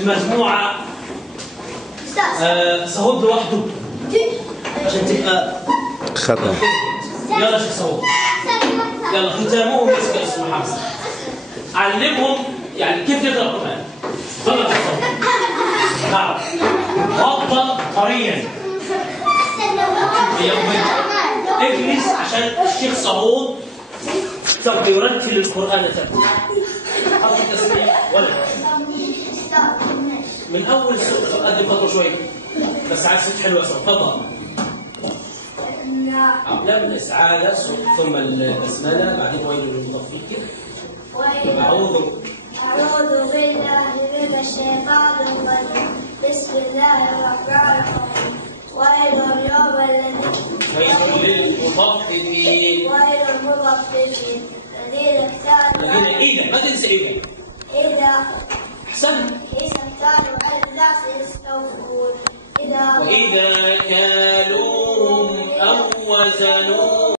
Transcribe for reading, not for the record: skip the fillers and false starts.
بمجموعة صهود لوحده عشان تبقى ختم. يلا شيخ صهود، يلا ختامهم مسك اسمه حمزة. علمهم يعني كيف يقرأ القرآن. يلا شيخ صهود. نعم. وضع طريا. اجلس عشان الشيخ صهود سوف يرتل القرآن ترتيلا. حط التسبيح ولا من أول قدم خطوة شوي بس على صوت حلوة. تفضل. قبل الإسعادة ثم البسملة بعدين ويل للمطفين كده. أعوذ بالله من الشيطان الرجيم. بسم الله الرحمن الرحيم. ويل اليوم ويل للمطففين. ويل المطففين الذين اكتالوا إذا ما تنسى إذا أحسنت. اكتالوا على الناس يستوفون. وإذا